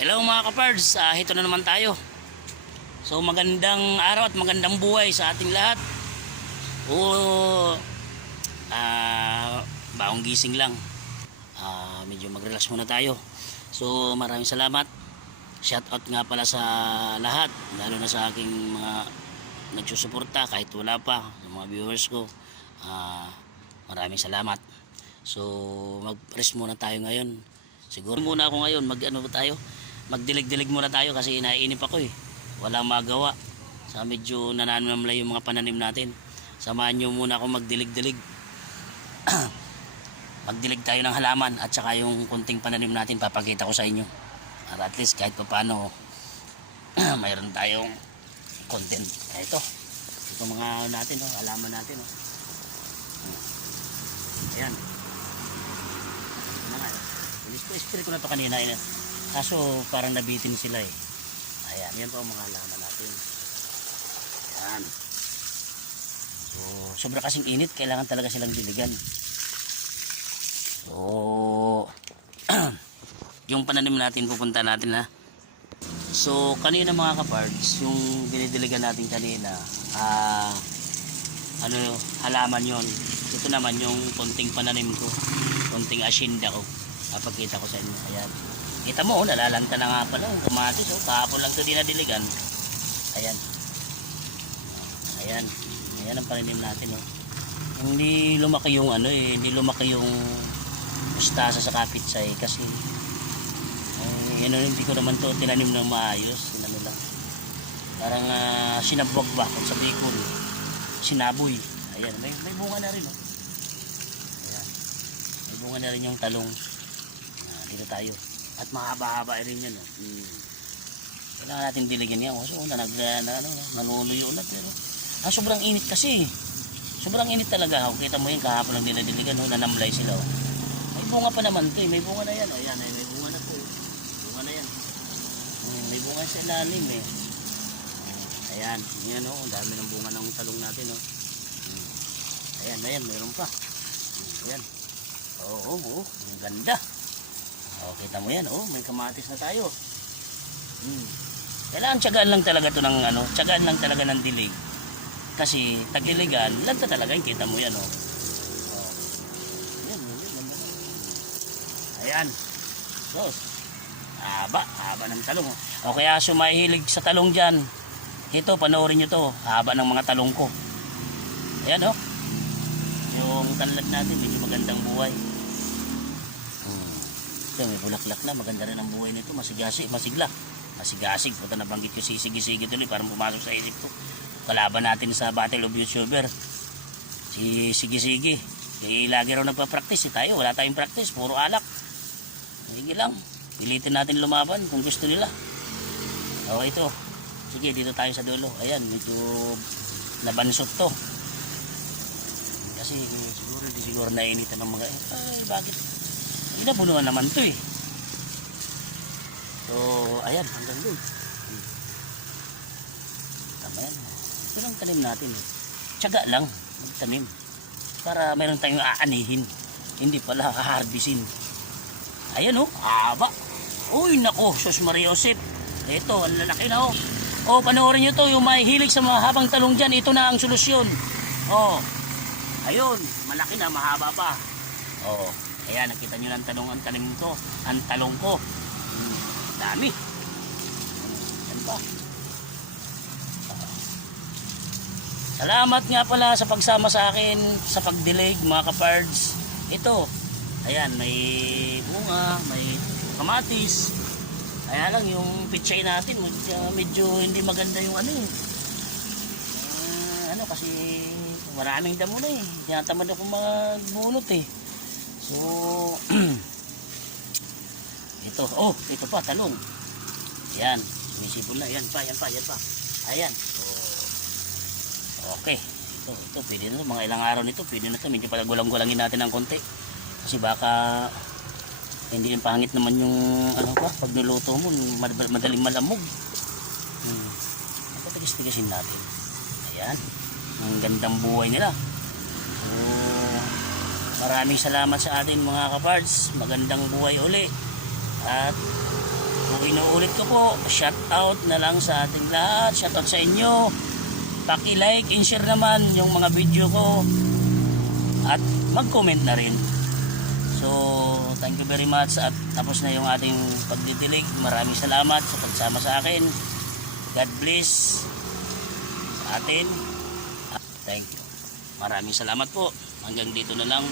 Hello mga kapards, ito na naman tayo. So magandang araw at magandang buhay sa ating lahat. O Baong gising lang. Medyo mag-relax muna tayo. So maraming salamat. Shout out nga pala sa lahat, lalo na sa aking mga nagsusuporta kahit wala pa, sa mga viewers ko. Maraming salamat. So mag-rest muna tayo ngayon. Siguro muna ako ngayon, magdilig-dilig muna tayo kasi naiinip ako walang magawa sa medyo nananamlay yung mga pananim natin. Samahan nyo muna ako magdilig-dilig. Magdilig tayo ng halaman at saka yung kunting pananim natin papakita ko sa inyo, at least kahit pa paano mayroon tayong content. Ito mga natin, halaman natin. Ayan, spray ko na to kanina, kaso parang nabitin sila Ayan, yan po ang mga halaman natin. Ayan. So sobra kasing init, kailangan talaga silang diligan. So yung pananim natin, pupunta natin So kanina mga kapards, yung binidiligan natin kanina, halaman yon. Ito naman yung konting pananim ko, konting asyenda ko. Papakita ko sa inyo. Ayan. Kita mo, nalalanta na nga pala yung kamatis. Kahapon lang ito dinadiligan. Ayan. Ayan. Ayan ang pananim natin. Hindi lumaki yung hindi lumaki yung mustasa sa kapitsay kasi hindi ko naman to tinanim ng maayos. Lang. Parang sinabwag ba kung sa Bicol. Sinaboy. Ayan. May bunga na rin. Ayan. May bunga na rin yung talong. Dito tayo. At mahaba-haba rin yan. Kailangan natin diligan yan. So nanunuyo na, pero sobrang init kasi. Sobrang init talaga. Kita mo yung kahapon lang dinadiligan, nanamlay sila. May bunga pa naman to. May bunga na yan. Ayan, may bunga na to. Bunga na yan. May bunga sa ilalim Ayan, yan dami ng bunga ng talong natin. Ayan, mayroon pa. Ayan. Ang ganda. Kita mo yan, may kamatis na tayo. Kailangan tiyagaan lang talaga to ng tiyagaan lang talaga ng dilig. Kasi tagdiligan, lanta talaga yung kita mo yan. Ayan. So, haba ng talong. Kaya sumahilig sa talong dyan, ito, panoorin nyo to. Haba ng mga talong ko. Ayan yung tanlad natin, medyo magandang buhay. Ito, may bulaklak na, maganda rin ang buhay nito. Masigasig. Masigasig. Punta nabanggit ko si Sige-Sige tuloy, parang pumasok sa isip ko. Kalaban natin sa Battle of YouTuber, si Sige-Sige. Lagi raw nagpa-practice. Tayo, wala tayong practice, puro alak. Sige lang, pilitin natin lumaban kung gusto nila. Ito. Sige, dito tayo sa dulo. Ayan, medyo nabansot to. Kasi siguro nainitan ng mga bakit? Pinabulungan naman to So ayan, hanggang doon. Tama yan. Ito lang tanim natin Tiyaga lang magtanim para mayroon tayong aanihin, hindi pala haharbisin. Ayan haba. Uy nako, sus Maria Josep. Ito, ang lalaki na panoorin nyo to, yung may hilig sa mga habang talong dyan, ito na ang solusyon. Ayun, malaki na, mahaba pa. Ayan, nakita nyo ng talong, ang talong ko. Dami. Yan pa. Salamat nga pala sa pagsama sa akin sa pagdilig mga kapards. Ito, ayan, may bunga, may kamatis. Kaya lang yung pichay natin medyo hindi maganda yung kasi maraming damo na tinatamad ako magbunot So ito pa talong. Yan, sumisipon na. Yan pa. Ayan. Okay. Ito pwede na mga ilang araw nito, pwede na to. Medyo palagulang-gulangin natin ng konti. Kasi baka hindi yung pangit naman yung pag niluto mo, madaling malamog. Tigas-tigasin natin. Ayan. Ang gandang buhay nila. Maraming salamat sa atin mga kapards. Magandang buhay uli. At Kung inuulit ko po, shout out na lang sa ating lahat. Shout out sa inyo. Paki-like and share naman yung mga video ko. At mag-comment na rin. So, thank you very much. At tapos na yung ating pagdidilig. Maraming salamat sa pagsama sa akin. God bless sa atin. Thank you. Maraming salamat po. Hanggang dito na lang.